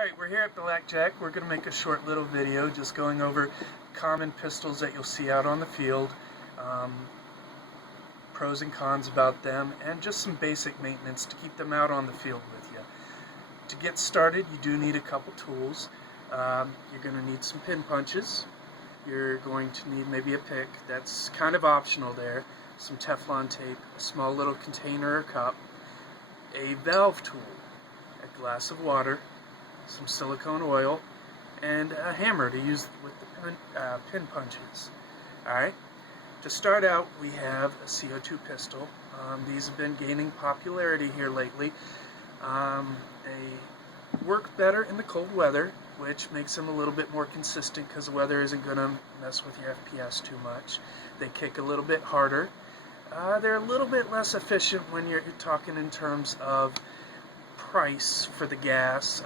Alright, we're here at Blackjack. We're going to make a short little video just going over common pistols that you'll see out on the field, pros and cons about them, and just some basic maintenance to keep them out on the field with you. To get started, you do need a couple tools. You're going to need some pin punches. You're going to need maybe a pick. That's kind of optional there. Some Teflon tape, a small little container or cup, a valve tool, a glass of water, some silicone oil, and a hammer to use with the pin punches. Alright, to start out we have a CO2 pistol. These have been gaining popularity here lately. They work better in the cold weather, which makes them a little bit more consistent because the weather isn't going to mess with your FPS too much. They kick a little bit harder. They're a little bit less efficient when you're talking in terms of price for the gas,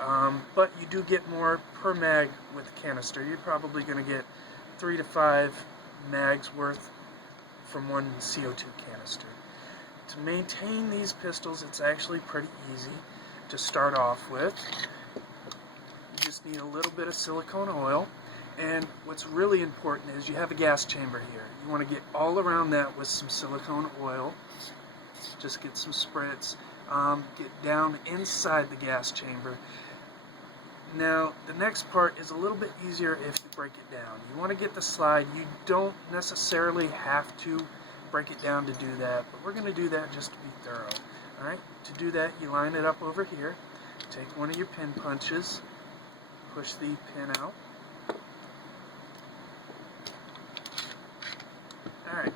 but you do get more per mag with the canister. You're probably going to get 3 to 5 mags worth from one CO2 canister. To maintain these pistols, it's actually pretty easy to start off with. You just need a little bit of silicone oil, and what's really important is you have a gas chamber here. You want to get all around that with some silicone oil. Just get some spritz. Get down inside the gas chamber. Now, the next part is a little bit easier if you break it down. You want to get the slide. You don't necessarily have to break it down to do that, but we're going to do that just to be thorough. Alright, to do that, you line it up over here. Take one of your pin punches, push the pin out. Alright,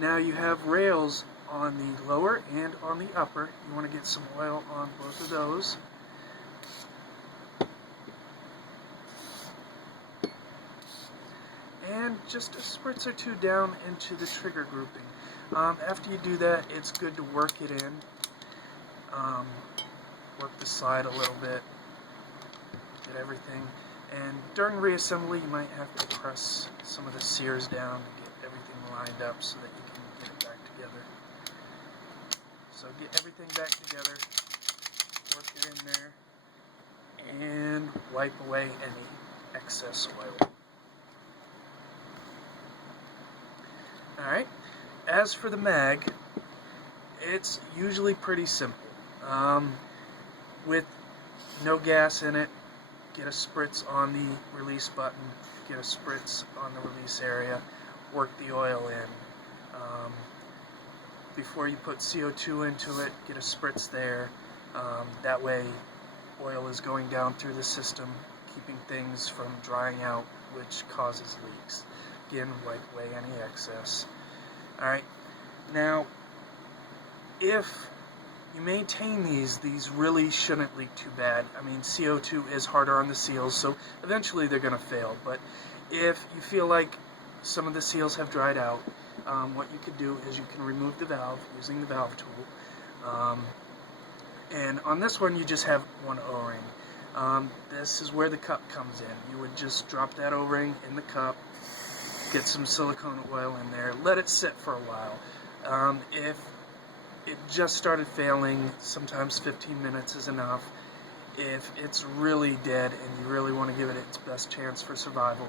now you have rails on the lower and on the upper. You want to get some oil on both of those. And just a spritz or two down into the trigger grouping. After you do that, it's good to work it in. Work the slide a little bit. Get everything. And during reassembly, you might have to press some of the sears down to get everything lined up so that you can get it back together. So get everything back together, work it in there, and wipe away any excess oil. Alright, as for the mag, it's usually pretty simple. With no gas in it, get a spritz on the release button, get a spritz on the release area, work the oil in. Before you put CO2 into it, get a spritz there. That way oil is going down through the system, keeping things from drying out, which causes leaks. Again, wipe away any excess. Alright, now if you maintain these really shouldn't leak too bad. I mean, CO2 is harder on the seals, so eventually they're going to fail. But if you feel like some of the seals have dried out, what you could do is you can remove the valve using the valve tool. And on this one, you just have one O-ring. This is where the cup comes in. You would just drop that O-ring in the cup, get some silicone oil in there, let it sit for a while. If it just started failing, sometimes 15 minutes is enough. If it's really dead and you really want to give it its best chance for survival,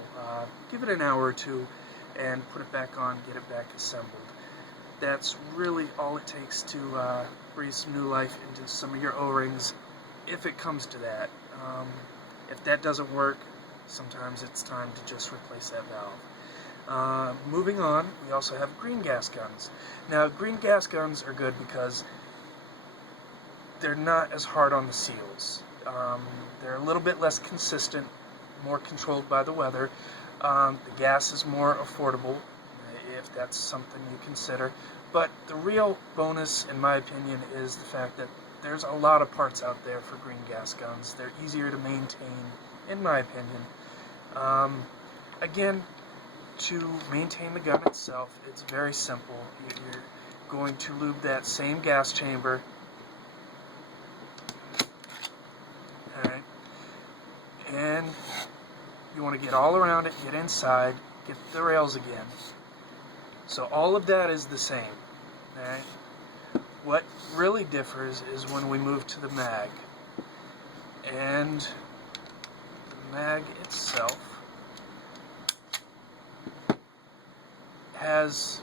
give it an hour or two and put it back on, get it back assembled. That's really all it takes to breathe some new life into some of your O-rings, if it comes to that. If that doesn't work, sometimes it's time to just replace that valve. Moving on, we also have green gas guns. Now, green gas guns are good because they're not as hard on the seals. They're a little bit less consistent, more controlled by the weather. The gas is more affordable, if that's something you consider. But the real bonus, in my opinion, is the fact that there's a lot of parts out there for green gas guns. They're easier to maintain, in my opinion. Again, to maintain the gun itself, it's very simple. You're going to lube that same gas chamber. Alright. And you want to get all around it, get inside, get the rails again. So all of that is the same. Alright. What really differs is when we move to the mag. And mag itself has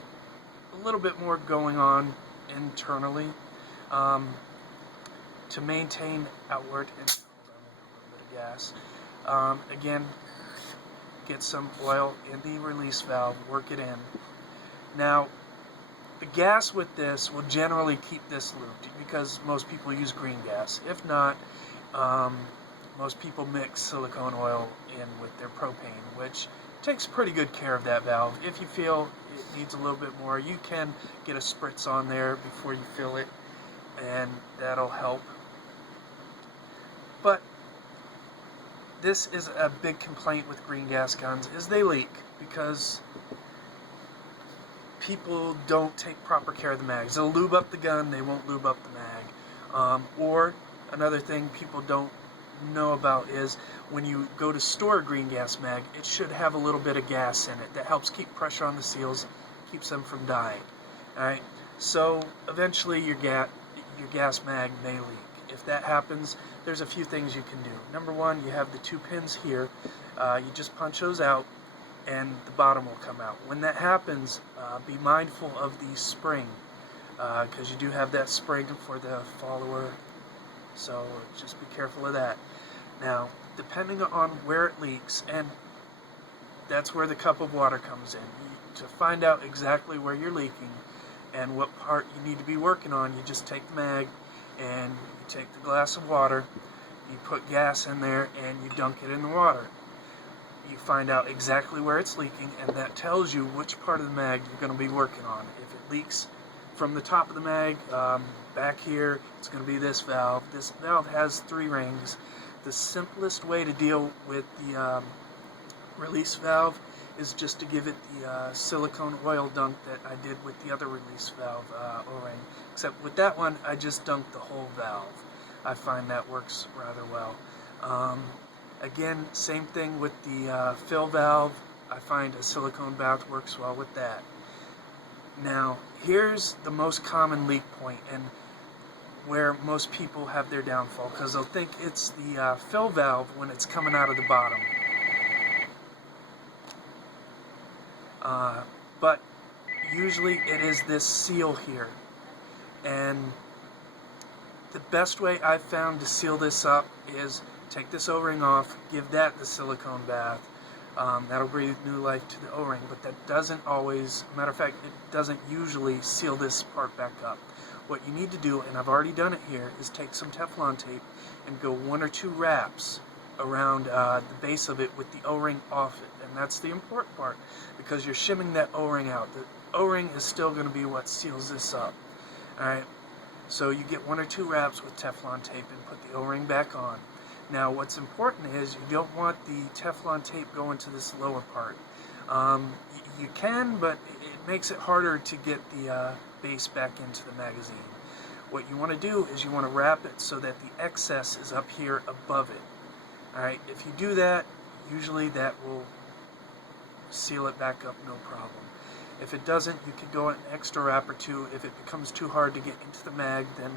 a little bit more going on internally to maintain outward. And hold on, a little bit of gas. Again, get some oil in the release valve, work it in. Now, the gas with this will generally keep this looped because most people use green gas. If not, most people mix silicone oil in with their propane, which takes pretty good care of that valve. If you feel it needs a little bit more, you can get a spritz on there before you fill it, and that'll help. But this is a big complaint with green gas guns, is they leak because people don't take proper care of the mags. They'll lube up the gun, they won't lube up the mag. Or another thing people don't know about is when you go to store a green gas mag, it should have a little bit of gas in it that helps keep pressure on the seals, keeps them from dying. Alright, so eventually your gas mag may leak. If that happens, there's a few things you can do. Number one, you have the 2 pins here. You just punch those out and the bottom will come out. When that happens, be mindful of the spring, because you do have that spring for the follower, so just be careful of that. Now, depending on where it leaks, and that's where the cup of water comes in. To find out exactly where you're leaking and what part you need to be working on, you just take the mag and you take the glass of water, you put gas in there, and you dunk it in the water. You find out exactly where it's leaking, and that tells you which part of the mag you're going to be working on. If it leaks from the top of the mag, back here, it's going to be this valve. This valve has 3 rings. The simplest way to deal with the release valve is just to give it the silicone oil dunk that I did with the other release valve O-ring. Except with that one, I just dunked the whole valve. I find that works rather well. Again, same thing with the fill valve. I find a silicone valve works well with that. Now, here's the most common leak point and where most people have their downfall, because they'll think it's the fill valve when it's coming out of the bottom. But usually it is this seal here. And the best way I've found to seal this up is take this O-ring off, give that the silicone bath. That'll breathe new life to the O-ring, but that doesn't always, matter of fact, it doesn't usually seal this part back up. What you need to do, and I've already done it here, is take some Teflon tape and go 1 or 2 wraps around the base of it with the O-ring off it. And that's the important part, because you're shimming that O-ring out. The O-ring is still going to be what seals this up. Alright, so you get 1 or 2 wraps with Teflon tape and put the O-ring back on. Now what's important is you don't want the Teflon tape going to this lower part. You can, but it makes it harder to get the base back into the magazine. What you want to do is you want to wrap it so that the excess is up here above it. Alright, if you do that, usually that will seal it back up no problem. If it doesn't, you can go an extra wrap or 2. If it becomes too hard to get into the mag, then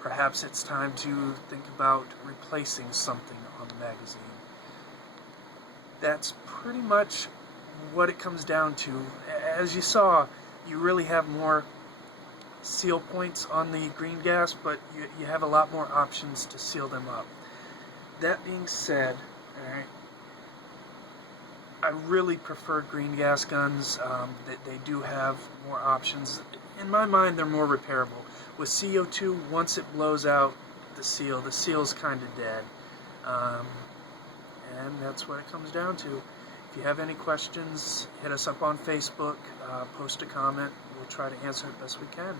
perhaps it's time to think about replacing something on the magazine. That's pretty much what it comes down to. As you saw, you really have more seal points on the green gas, but you have a lot more options to seal them up. That being said, alright, I really prefer green gas guns. They do have more options. In my mind, they're more repairable. With CO2, once it blows out the seal's kind of dead. And that's what it comes down to. If you have any questions, hit us up on Facebook, post a comment. We'll try to answer it best we can.